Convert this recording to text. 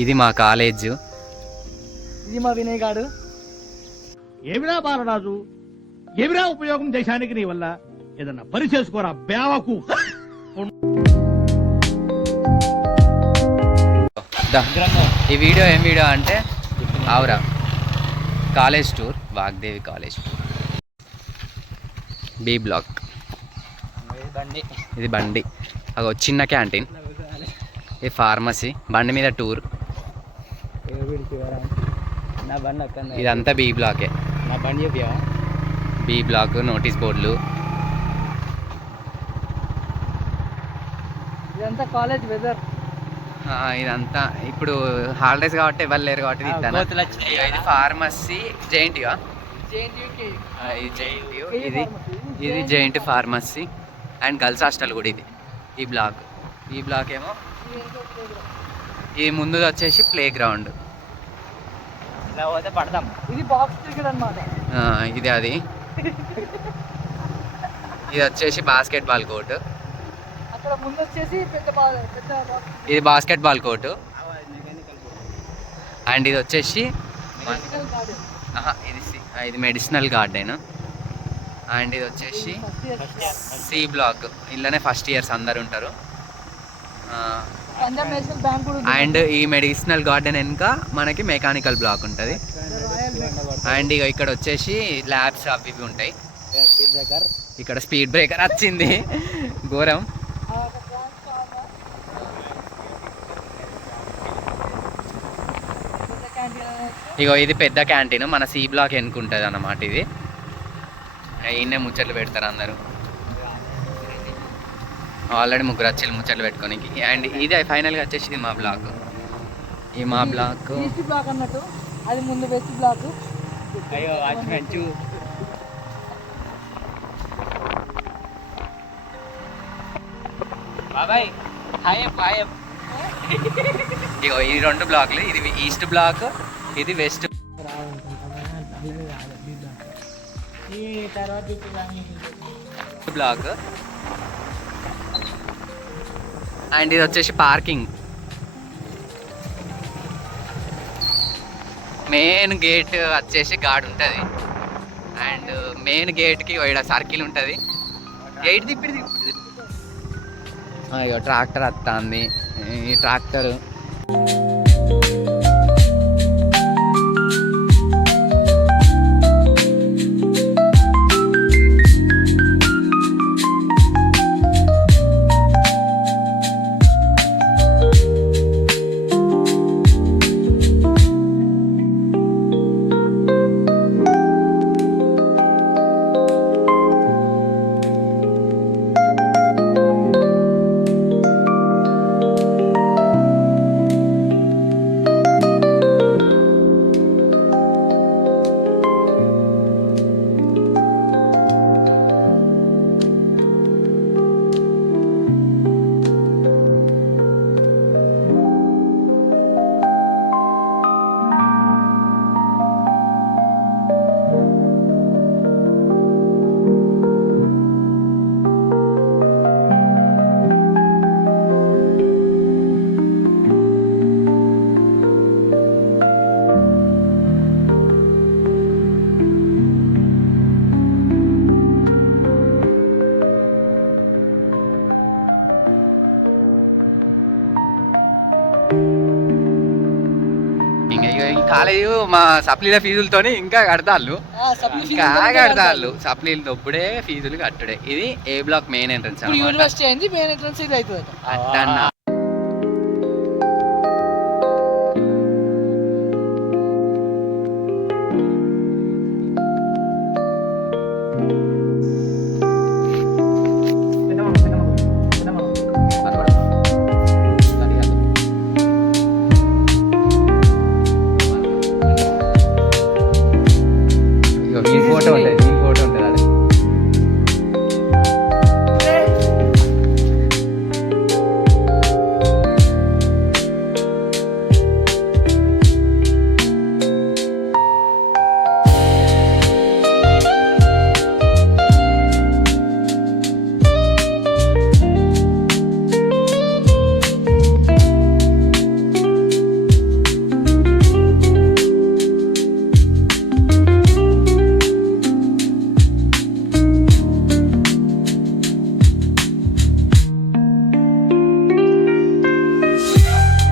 ఇది మా కాలేజ్. ఇది మా వినయ్ గాడు. ఏమిరా బాలరాజు, ఏమిరా ఉపయోగం దేశానికి నీ వల్ల? ఏదన్నా పని చేసుకోరా బేవకు. ఈ వీడియో ఏం వీడియో అంటే ఆవురా college tour, Vagdevi college tour, B block. ఇది బండి, అగో చిన్న క్యాంటీన్. ఇది ఫార్మసీ, బండి మీద టూర్. ఇదంతా బి బ్లాకే. నా బండి చెప్పా బి బ్లాక్, నోటీస్ బోర్డులు. ఇదంతా కాలేజ్ వెదర్. ఇదంతా ఇప్పుడు హాలిడేస్ కాబట్టి ఎవరు లేరు కాబట్టి ఇది ఫార్మసీ జేఎన్టీయూ. ఇది JNT pharmacy and girls hostel కూడా. ఇది ఈ బ్లాక్ ఏమో. ఇది ముందుగా వచ్చేసి ప్లే గ్రౌండ్. పడదాం. ఇది బాక్స్ క్రికెట్ అన్నమాట. ఇది అది. ఇది వచ్చేసి బాస్కెట్ బాల్ కోర్టు. అక్కడ ముందు వచ్చేసి ఇది బాస్కెట్ బాల్ కోర్టు. అండ్ ఇది వచ్చేసి ఇది మెడిసినల్ గార్డెన్. అండ్ ఇది వచ్చేసి సి బ్లాక్. ఇళ్ళనే ఫస్ట్ ఇయర్స్ అందరు ఉంటారు. అండ్ ఈ మెడిసినల్ గార్డెన్ వెనుక మనకి మెకానికల్ బ్లాక్ ఉంటుంది. అండ్ ఇక ఇక్కడ వచ్చేసి ల్యాబ్స్ అవి ఇవి ఉంటాయి. ఇక్కడ స్పీడ్ బ్రేకర్ వచ్చింది, ఘోరం. ఇగో ఇది పెద్ద క్యాంటీన్, మన సి బ్లాక్ ఎన్నుకుంటుంది అన్నమాట. ఇది ఈయనే ముచ్చట్లు పెడతారు అందరూ. ఆల్రెడీ ముగ్గురు వచ్చి ముచ్చట్లు పెట్టుకోనికి. అండ్ ఇది ఫైనల్గా వచ్చేసి ఇది మా బ్లాక్. ఈ మా బ్లాక్ ఈస్ట్ బ్లాక్ అన్నట్టు, అది ముందు వెస్ట్ బ్లాక్. ఇగో ఈ రెండు బ్లాక్లు, ఇది ఈస్ట్ బ్లాక్, ఇది వెస్ట్ బ్లాక్. అండ్ ఇది వచ్చేసి పార్కింగ్. మెయిన్ గేట్ వచ్చేసి గార్డ్ ఉంటుంది. అండ్ మెయిన్ గేట్కి ఇక్కడ సర్కిల్ ఉంటుంది. గేట్ తిప్పిడి ఇక ట్రాక్టర్ వస్తుంది. ఈ ట్రాక్టర్ కాలేజ్ మా సప్లీల ఫీజులతోని ఇంకా కడతాళ్ళు. సప్లీలు దొప్పుడే, ఫీజులు కట్టుడే. ఇది ఏ బ్లాక్ మెయిన్ ఎంట్రన్స్. యూనివర్సిటీ అయింది మెయిన్ ఎంట్రన్స్. ఇది అవుతుంది అట్టన్నా